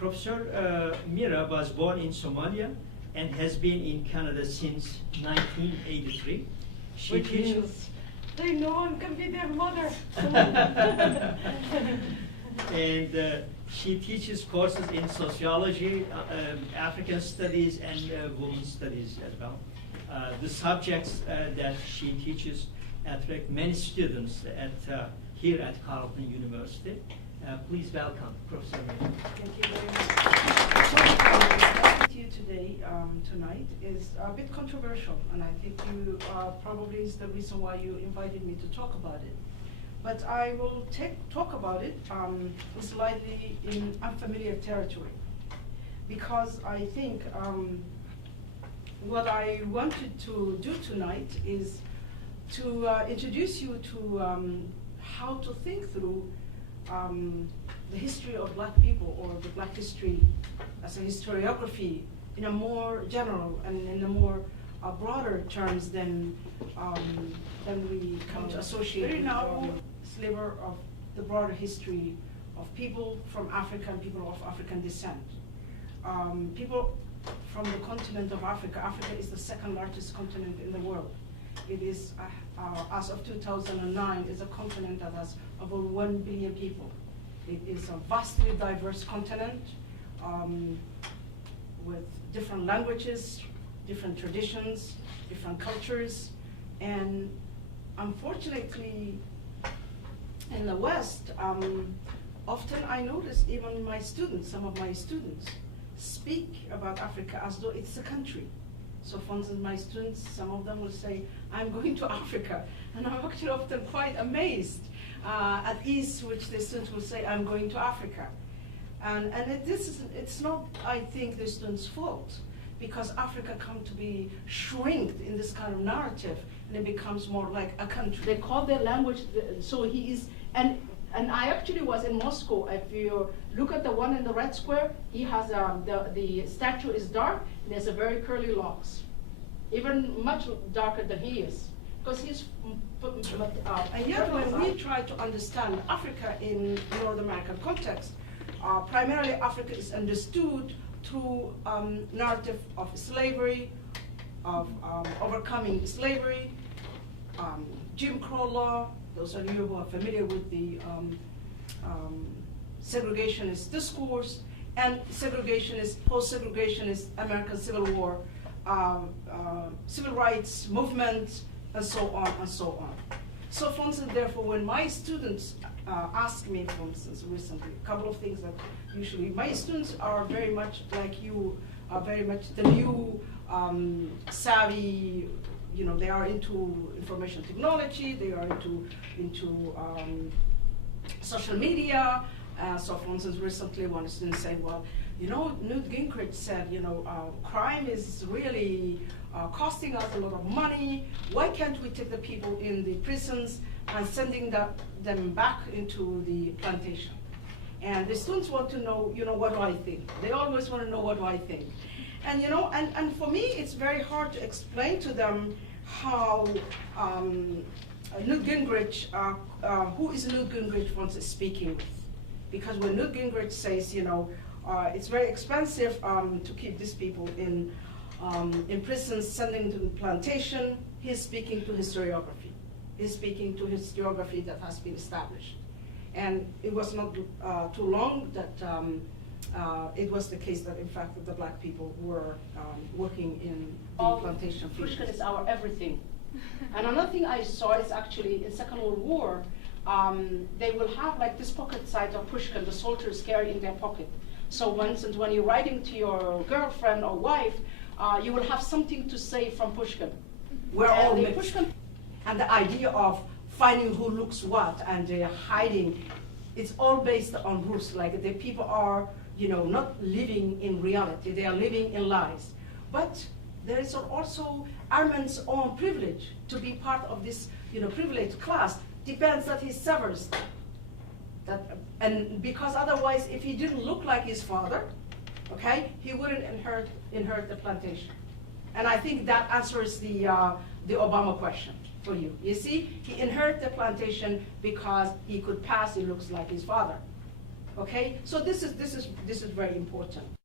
Professor Mira was born in Somalia and has been in Canada since 1983. She teaches. They no one can be their mother. And she teaches courses in sociology, African studies, and women's studies as well. The subjects that she teaches attract many students here at Carleton University. Please welcome Professor Mira. Thank you very much. So, to you today, tonight, is a bit controversial, and I think you probably is the reason why you invited me to talk about it. But I will talk about it slightly in unfamiliar territory, because I think what I wanted to do tonight is to introduce you to how to think through the history of Black people, or the Black history as a historiography, in a more general and in a more broader terms than we come to associate with now sliver of the broader history of people from Africa and people of African descent. People from the continent of Africa. Africa is the second largest continent in the world. It is, as of 2009, is a continent that has over 1 billion people. It is a vastly diverse continent with different languages, different traditions, different cultures, and unfortunately, in the West, often I notice even my students, some of my students, speak about Africa as though it's a country. So for instance, my students, some of them will say, I'm going to Africa. And I'm actually often quite amazed at ease which the students will say, I'm going to Africa. And it's not, I think, the students' fault, because Africa come to be shrinked in this kind of narrative, and it becomes more like a country. They call their language, so he is, and I actually was in Moscow. If you look at the one in the red square, he has, the statue is dark, and has a very curly locks, even much darker than he is, because he's, and yet when we try to understand Africa in North American context, primarily Africa is understood through narrative of slavery, of overcoming slavery, Jim Crow law. Those of you who are familiar with the segregationist discourse, and segregationist, post-segregationist American Civil War, civil rights movement, and so on and so on. So for instance, therefore, when my students ask me, for instance, recently, a couple of things that usually, my students are very much like you, are very much the new savvy, you know, they are into information technology, they are into social media. So for instance, recently one student said, well, you know, Newt Gingrich said, you know, crime is really costing us a lot of money. Why can't we take the people in the prisons and sending them back into the plantation? And the students want to know, you know, what do I think? They always want to know what do I think. And you know, and for me, it's very hard to explain to them how Newt Gingrich, who is Newt Gingrich wants to speaking with. Because when Newt Gingrich says, you know, it's very expensive to keep these people in prisons, sending to the plantation, he's speaking to historiography. He's speaking to historiography that has been established. And it was not too long that it was the case that, in fact, that the Black people were working in the plantation fields. Pushkin is our everything. And another thing I saw is actually in Second World War, they will have like this pocket size of Pushkin, the soldiers carry in their pocket. So once and when you're writing to your girlfriend or wife, you will have something to say from Pushkin. We're all Pushkin. And the idea of finding who looks what and hiding, it's all based on rules. Like the people are, you know, not living in reality, they are living in lies. But there is also Armand's own privilege to be part of this, you know, privileged class. Depends that he severs that, and because otherwise, if he didn't look like his father, okay, he wouldn't inherit the plantation. And I think that answers the Obama question for you. You see, he inherited the plantation because he could pass, he looks like his father. Okay, so this is very important.